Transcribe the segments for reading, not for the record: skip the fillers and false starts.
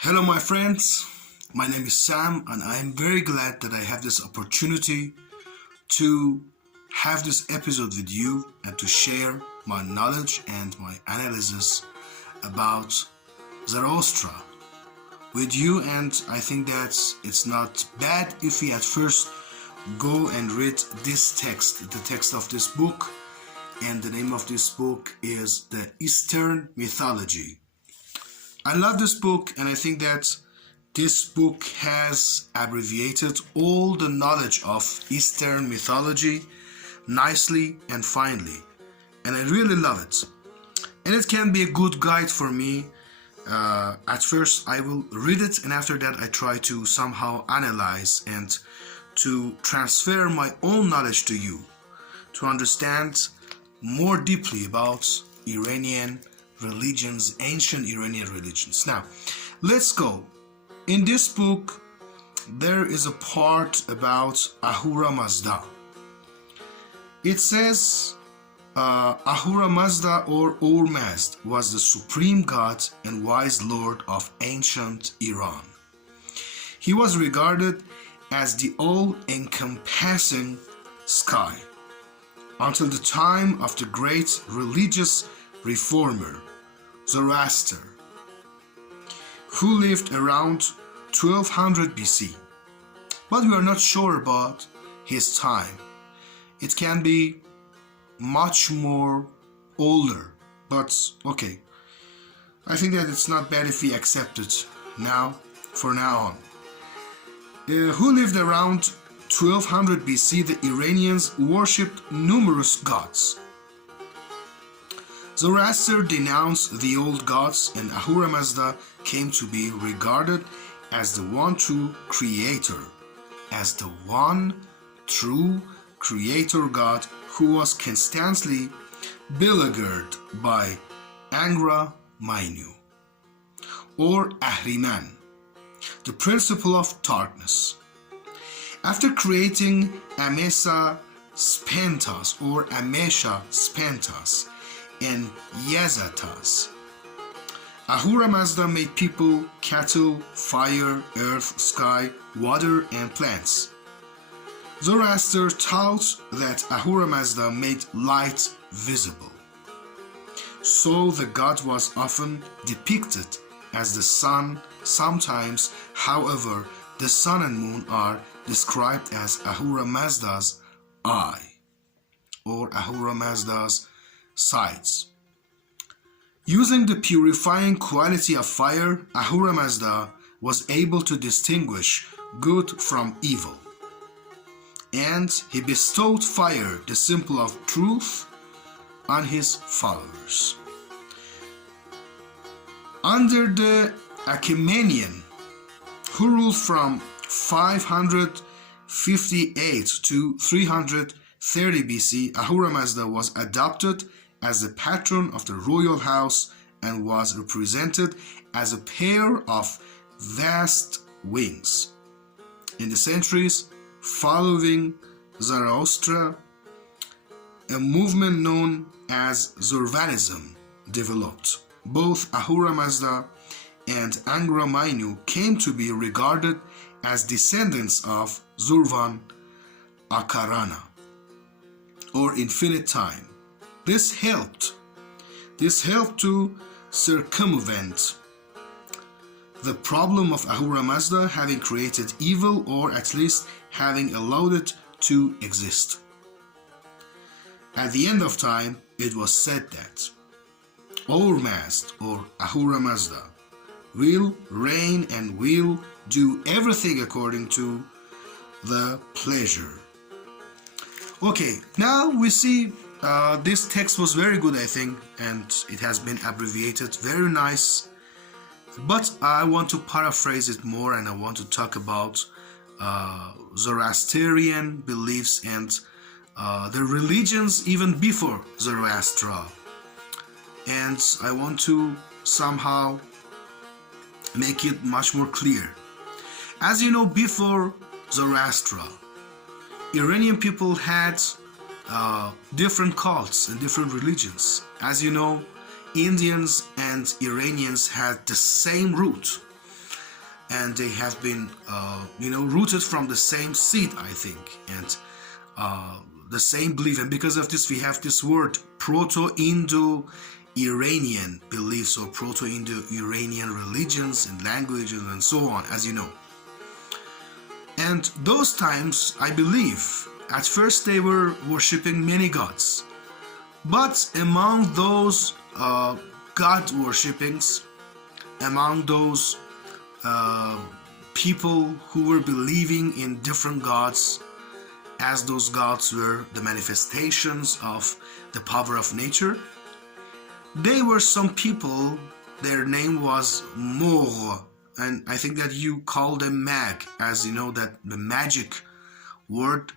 Hello, my friends. My name is Sam, and I am very glad that I have this opportunity to have this episode with you and to share my knowledge and my analysis about Zoroaster with you. And I think that it's not bad if we at first go and read this text, the text of this book. And the name of this book is The Eastern Mythology. I love this book, and I think that this book has abbreviated all the knowledge of Eastern mythology nicely and finely, and I really love it. And it can be a good guide for me. At first I will read it, and after that I try to somehow analyze and to transfer my own knowledge to you, to understand more deeply about Iranian religions, ancient Iranian religions. Now, let's go. In this book, there is a part about Ahura Mazda. It says Ahura Mazda or Mazd was the supreme god and wise lord of ancient Iran. He was regarded as the all-encompassing sky until the time of the great religious reformer Zoroaster, who lived around 1200 BC. But we are not sure about his time. It can be much more older, but okay. I think that it's not bad if we accept it now, for now on. Who lived around 1200 BC, the Iranians worshipped numerous gods. Zoroaster denounced the old gods, and Ahura Mazda came to be regarded as the one true creator, God who was constantly beleaguered by Ahura Mainyu, or Ahriman, the principle of darkness. After creating Amesha Spentas and Yazatas, Ahura Mazda made people, cattle, fire, earth, sky, water, and plants. Zoroaster taught that Ahura Mazda made light visible. So the god was often depicted as the sun. Sometimes, however, the sun and moon are described as Ahura Mazda's eye or Ahura Mazda's sides. Using the purifying quality of fire, Ahura Mazda was able to distinguish good from evil, and he bestowed fire, the symbol of truth, on his followers. Under the Achaemenian, who ruled from 558 to 330 BC, Ahura Mazda was adopted as the patron of the royal house and was represented as a pair of vast wings. In the centuries following Zoroaster, a movement known as Zoroastrianism developed. Both Ahura Mazda and Ahura Mainyu came to be regarded as descendants of Zurvan Akarana, or infinite time. This helped to circumvent the problem of Ahura Mazda having created evil, or at least having allowed it to exist. At the end of time, it was said that Mazd or Ahura Mazda will reign and will do everything according to the pleasure. Okay, now we see this text was very good, I think, and it has been abbreviated, very nice. But I want to paraphrase it more, and I want to talk about Zoroastrian beliefs and the religions even before Zoroaster. And I want to somehow make it much more clear. As you know, before Zoroaster, Iranian people had different cults and different religions. As you know, Indians and Iranians had the same root. and they have been rooted from the same seed, I think, and the same belief. And because of this, we have this word Proto-Indo-Iranian beliefs, or Proto-Indo-Iranian religions and languages and so on, as you know. And those times, I believe, at first they were worshipping many gods. But among those god worshippings, among those people who were believing in different gods, as those gods were the manifestations of the power of nature, they were some people, their name was Mor, and I think that you call them mag, as you know that the magic word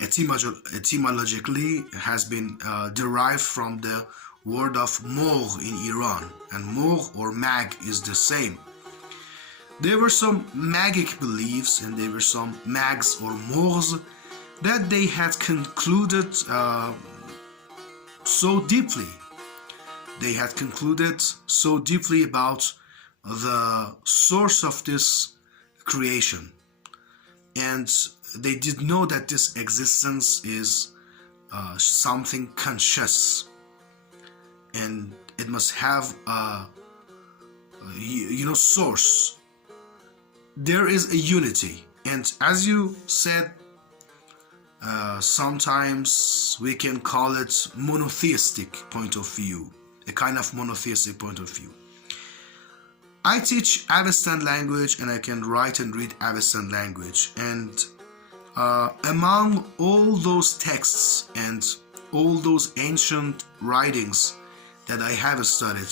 etymologically has been derived from the word of Mor in Iran, and Mor or mag is the same. There were some magic beliefs, and there were some mags or Mors that they had concluded so deeply. They had concluded so deeply about the source of this creation, and they did know that this existence is something conscious, and it must have a source. There is a unity, and as you said, sometimes we can call it monotheistic point of view, a kind of monotheistic point of view. I teach Avestan language, and I can write and read Avestan language, and among all those texts and all those ancient writings that I have studied,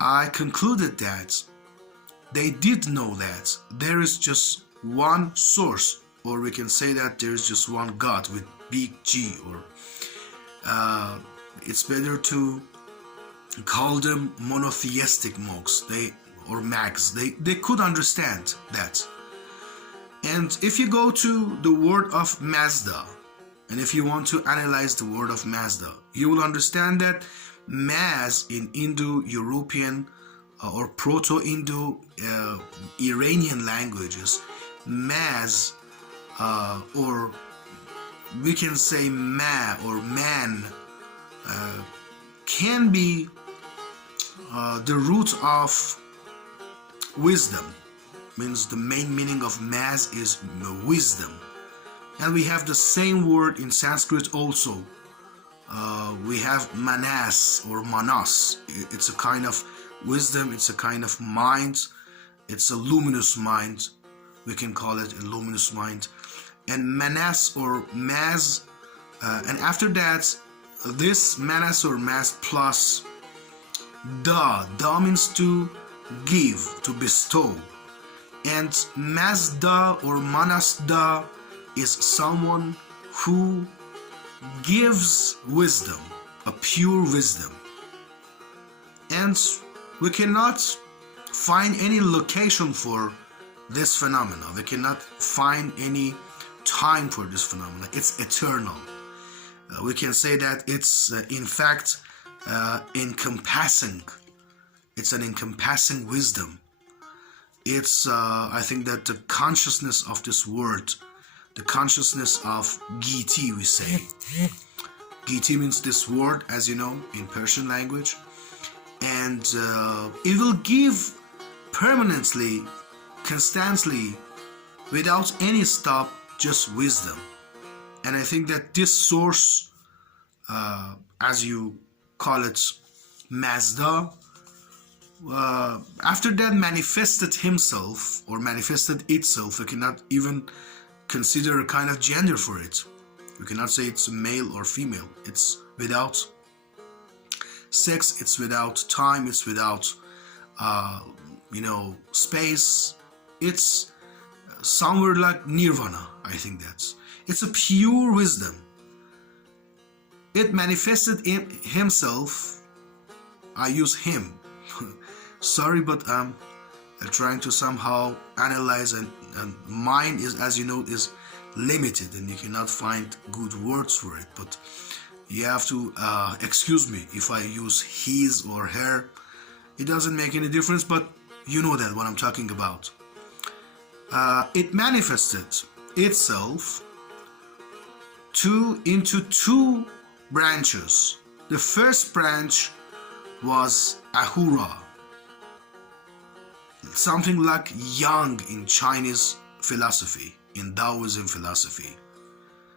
I concluded that they did know that there is just one source, or we can say that there is just one God with big G, or it's better to call them monotheistic monks, or mags. They could understand that. And if you go to the word of Mazda, and if you want to analyze the word of Mazda, you will understand that Maz in Indo-European or Proto-Indo-Iranian languages, Maz, or we can say Ma or man, can be the root of wisdom. Means the main meaning of Maz is wisdom. And we have the same word in Sanskrit also. We have manas or manas. It's a kind of wisdom, it's a kind of mind, it's a luminous mind. We can call it a luminous mind. And manas or maz, and after that, this manas or maz plus da means to give, to bestow. And mazda or manasda is someone who gives wisdom, a pure wisdom. And we cannot find any location for this phenomena. We cannot find any time for this phenomena. It's eternal. We can say that it's in fact encompassing. It's an encompassing wisdom. It's I think that the consciousness of this word, the consciousness of Giti, we say. Giti means this word, as you know, in Persian language. And it will give permanently, constantly, without any stop, just wisdom. And I think that this source, as you call it, Mazda, after that manifested himself, or manifested itself. We cannot even consider a kind of gender for it. We cannot say it's male or female. It's without sex, it's without time, it's without space. It's somewhere like nirvana. I think it's a pure wisdom. It manifested in himself. I use him. Sorry, but I'm trying to somehow analyze, and mind is, as you know, is limited, and you cannot find good words for it. But you have to excuse me if I use his or her. It doesn't make any difference, but You know that what I'm talking about. It manifested itself into two branches. The first branch was Ahura, something like yang in Chinese philosophy, in Taoism philosophy,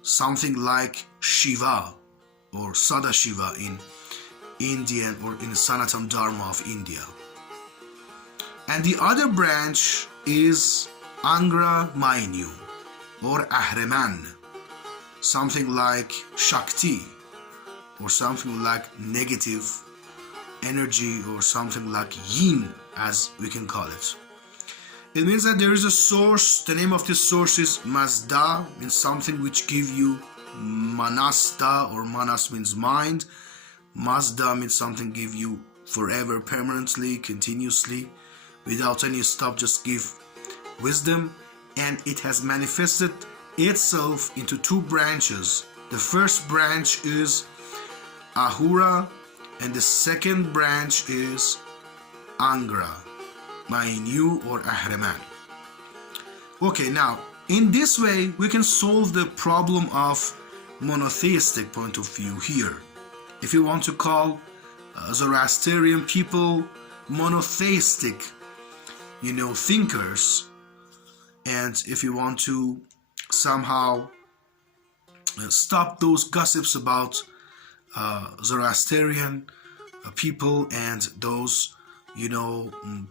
something like Shiva or Sadashiva in Indian or in the Sanatana Dharma of India. And the other branch is Angra Mainyu or Ahriman, something like Shakti or something like negative energy or something like Yin, as we can call it. It means that there is a source. The name of this source is mazda, means something which give you manasta, or manas means mind. Mazda means something give you forever, permanently, continuously, without any stop, just give wisdom. And it has manifested itself into two branches. The first branch is Ahura, and the second branch is Angra Mainyu or Ahriman. Okay, now in this way we can solve the problem of monotheistic point of view here. If you want to call Zoroastrian people monotheistic, thinkers, and if you want to somehow stop those gossips about Zoroastrian people and those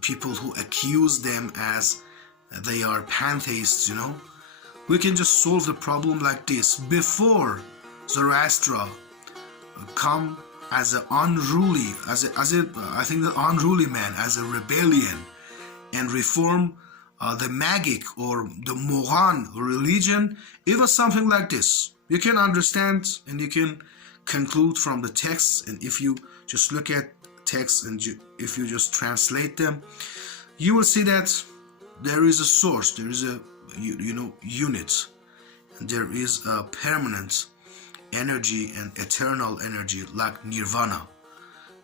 people who accuse them as they are pantheists, we can just solve the problem like this. Before Zoroaster come as an unruly, I think the unruly man, as a rebellion, and reform the Magic or the Mohan religion, it was something like this. You can understand and you can conclude from the text, and if you just look at text and if you just translate them, you will see that there is a source, there is a unit, and there is a permanent energy and eternal energy like nirvana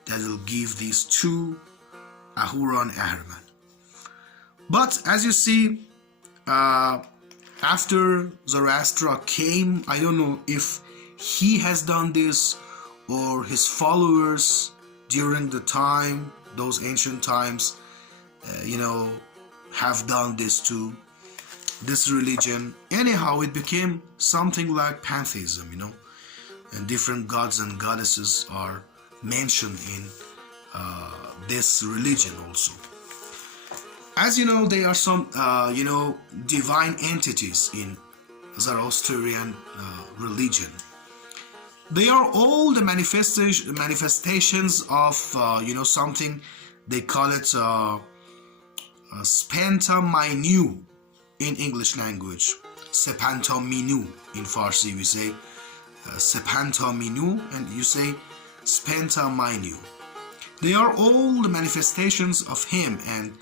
that will give these two, Ahura and Ahriman. But as you see, after Zoroaster came, I don't know if he has done this or his followers during the time, those ancient times, have done this to this religion. Anyhow, it became something like pantheism, and different gods and goddesses are mentioned in this religion also. As you know, there are some divine entities in Zoroastrian religion. They are all the manifestations of something they call it Spenta-Mainyu in English language, Sepanta-Minu in Farsi we say Sepanta-Minu, and you say Spenta-Mainyu. They are all the manifestations of him, and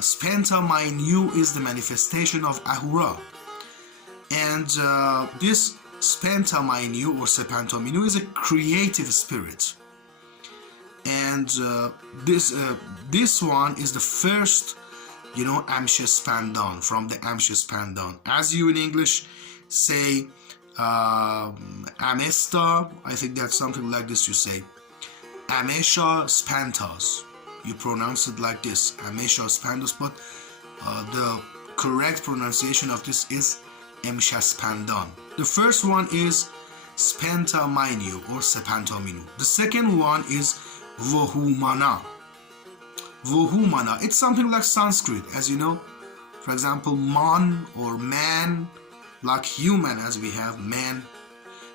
Spenta-Mainyu is the manifestation of Ahura. And this Spenta-Mainyu or Sepanta-Minu is a creative spirit, and this one is the first Amshaspandan, from the Amshaspandan, as you in English say Amesta. I think that's something like this. You say Amesha Spantas, you pronounce it like this, Amesha Spantas, but the correct pronunciation of this is Amshaspandan. The first one is Spenta-Mainyu or Sepanta-Minu. The second one is Vohumana. Vohumana, it's something like Sanskrit, as you know. For example, man or man, like human, as we have man,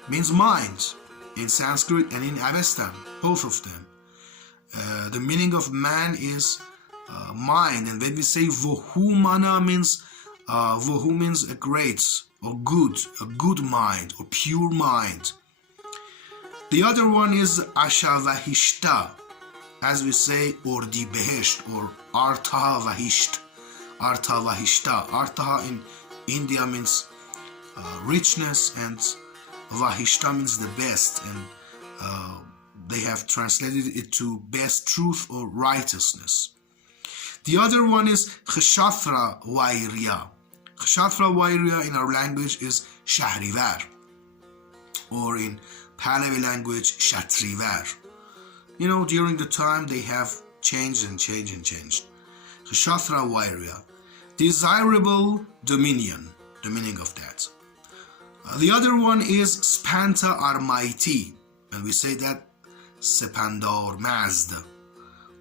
means mind in Sanskrit and in Avestan, both of them. The meaning of man is mind, and when we say Vohumana means Vohu means a great or a good mind or pure mind. The other one is Ashavahishta, as we say Ordi Behesht or Artha Vahisht. Artha Vahishta. Artha in India means richness, and Vahishta means the best, and they have translated it to best truth or righteousness. The other one is Kshatra Vairya. Kshatra Vairya in our language is Shahrivar, or in Pahlavi language Shatrivar. During the time they have changed and changed and changed. Kshatra Vairya, desirable dominion, the meaning of that. The other one is Spanta are mighty, and we say that Sepandar Mazda,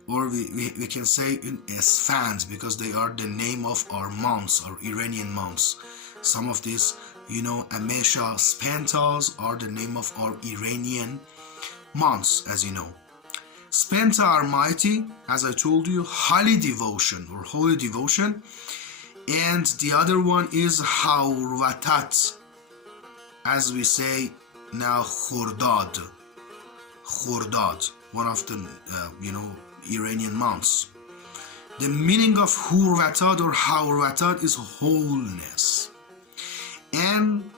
or we can say Esfand, because they are the name of our months, our Iranian months. Some of these, Amesha Spantas are the name of our Iranian months, as you know. Spanta are mighty, as I told you, holy devotion or holy devotion. And the other one is Haurvatat, as we say now, Khordad, one of the Iranian months. The meaning of Hurvatat or Haurvatat is wholeness. And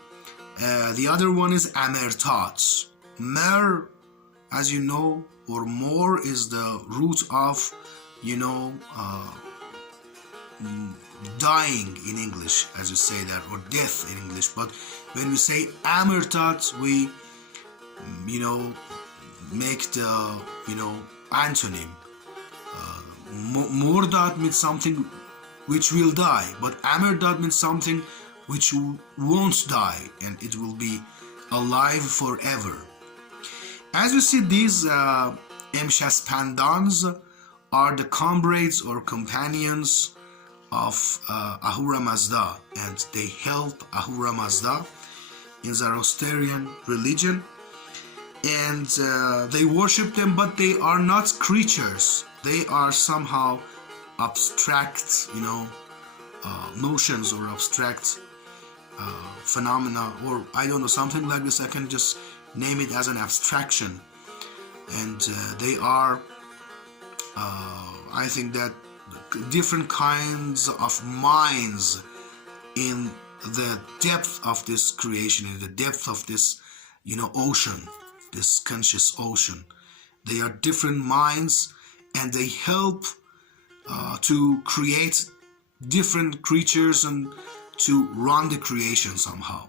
the other one is Amertat. Mer, as you know, or more, is the root of dying in English, as you say that, or death in English. But when we say Amertat, we make the antonym. Mordat means something which will die, but Amerdat means something which won't die, and it will be alive forever. As you see, these Emshashpandans are the comrades or companions of Ahura Mazda, and they help Ahura Mazda in Zoroastrian religion, and they worship them, but they are not creatures. They are somehow abstract, notions or abstract phenomena, or I don't know, something like this. I can just name it as an abstraction. And they are, I think that different kinds of minds in the depth of this creation, in the depth of this, ocean, this conscious ocean. They are different minds, and they help to create different creatures and to run the creation somehow.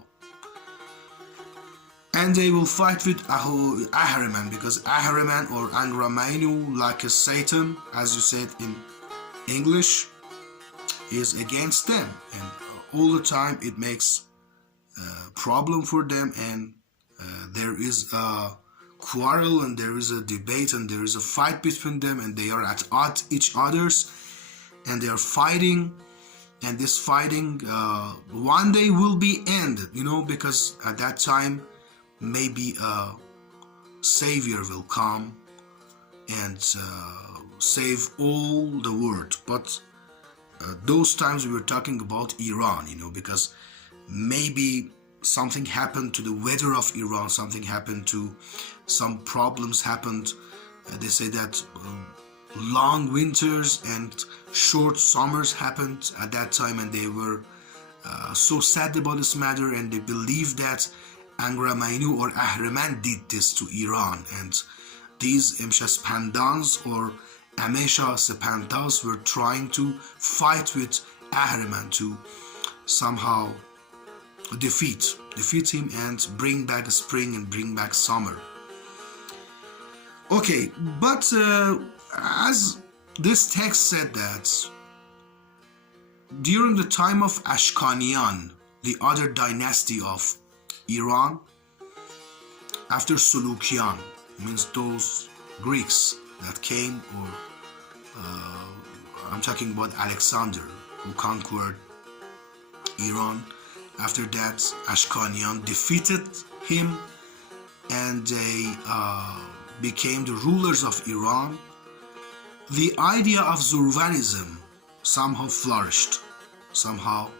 And they will fight with Ahriman, because Ahriman or Angramainu, like a Satan, as you said in English, is against them, and all the time it makes a problem for them, and there is a quarrel, and there is a debate, and there is a fight between them, and they are at odds each others, and they are fighting. And this fighting one day will be ended, because at that time maybe a savior will come and save all the world. But those times we were talking about Iran, because maybe something happened to the weather of Iran, something happened to, some problems happened. They say that long winters and short summers happened at that time, and they were so sad about this matter, and they believed that Angramainu or Ahriman did this to Iran, and these Emshashpandans or Amesha Sepantas were trying to fight with Ahriman to somehow defeat him and bring back spring and bring back summer. Okay, but as this text said that during the time of Ashkanian, the other dynasty of Iran, after Sulukian, means those Greeks that came, or I'm talking about Alexander, who conquered Iran. After that, Ashkanian defeated him, and they became the rulers of Iran. The idea of Zoroastrianism somehow flourished. Somehow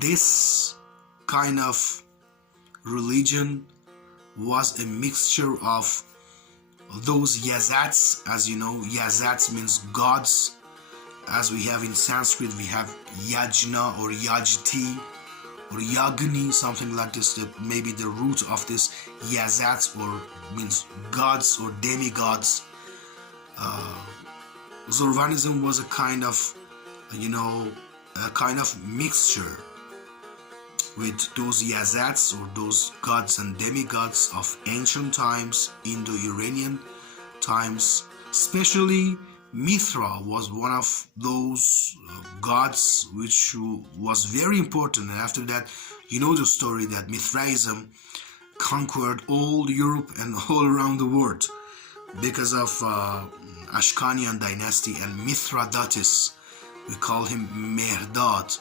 this kind of religion was a mixture of those Yazats. As you know, Yazats means gods. As we have in Sanskrit, we have Yajna or Yajti or Yagni, something like this. That maybe the root of this Yazats, or means gods or demigods. Zoroastrianism was a kind of, a kind of mixture with those Yazats, or those gods and demigods of ancient times, Indo-Iranian times. Especially Mithra was one of those gods which was very important. And after that, you know the story that Mithraism conquered all Europe and all around the world because of Ashkanian dynasty and Mithridates. We call him Mehrdad,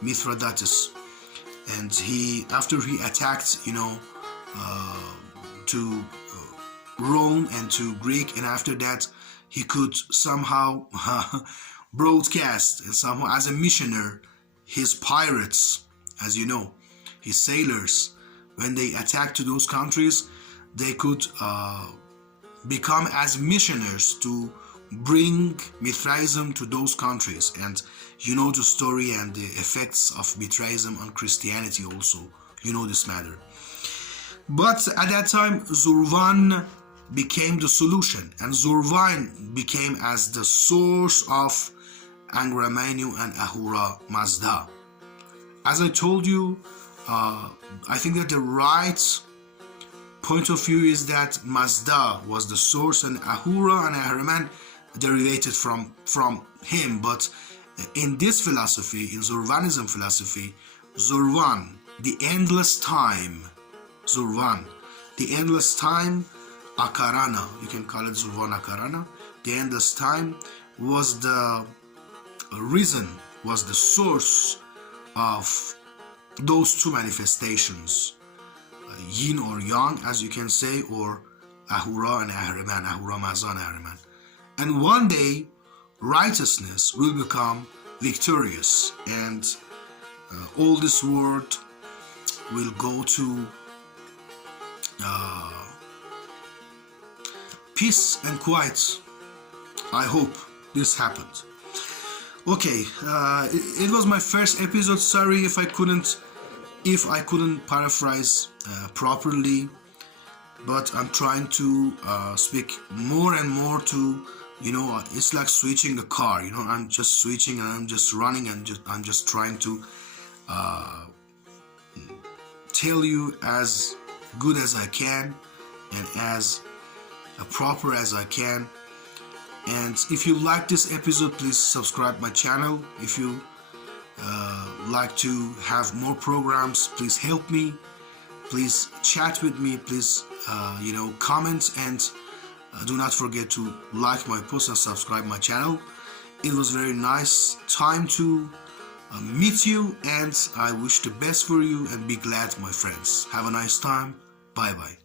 Mithridates. And after he attacked, to Rome and to Greek, and after that he could somehow broadcast, and somehow as a missioner, his pirates, as you know, his sailors, when they attacked to those countries, they could become as missioners to bring Mithraism to those countries. And you know the story and the effects of Mithraism on Christianity also. You know this matter. But at that time, Zurvan became the solution, and Zurvan became as the source of Angra Mainyu and Ahura Mazda. As I told you, I think that the right point of view is that Mazda was the source, and Ahura and Ahriman derivated from him. But in this philosophy, in Zoroastrianism philosophy, Zurvan, the endless time, Zurvan, the endless time, Akarana, you can call it Zurvan Akarana, the endless time was the reason, was the source of those two manifestations, yin or yang, as you can say, or Ahura and Ahriman, Ahura Mazda and Ahriman. And one day, righteousness will become victorious, and all this world will go to peace and quiet. I hope this happened. Okay, it was my first episode. Sorry if I couldn't paraphrase properly, but I'm trying to speak more and more to, it's like switching a car. I'm just switching and I'm just running, and I'm just trying to tell you as good as I can and as proper as I can. And if you like this episode, please subscribe my channel. If you like to have more programs, please help me, please chat with me, please comment, and do not forget to like my post and subscribe my channel. It was very nice time to meet you, and I wish the best for you, and be glad, my friends. Have a nice time. Bye bye.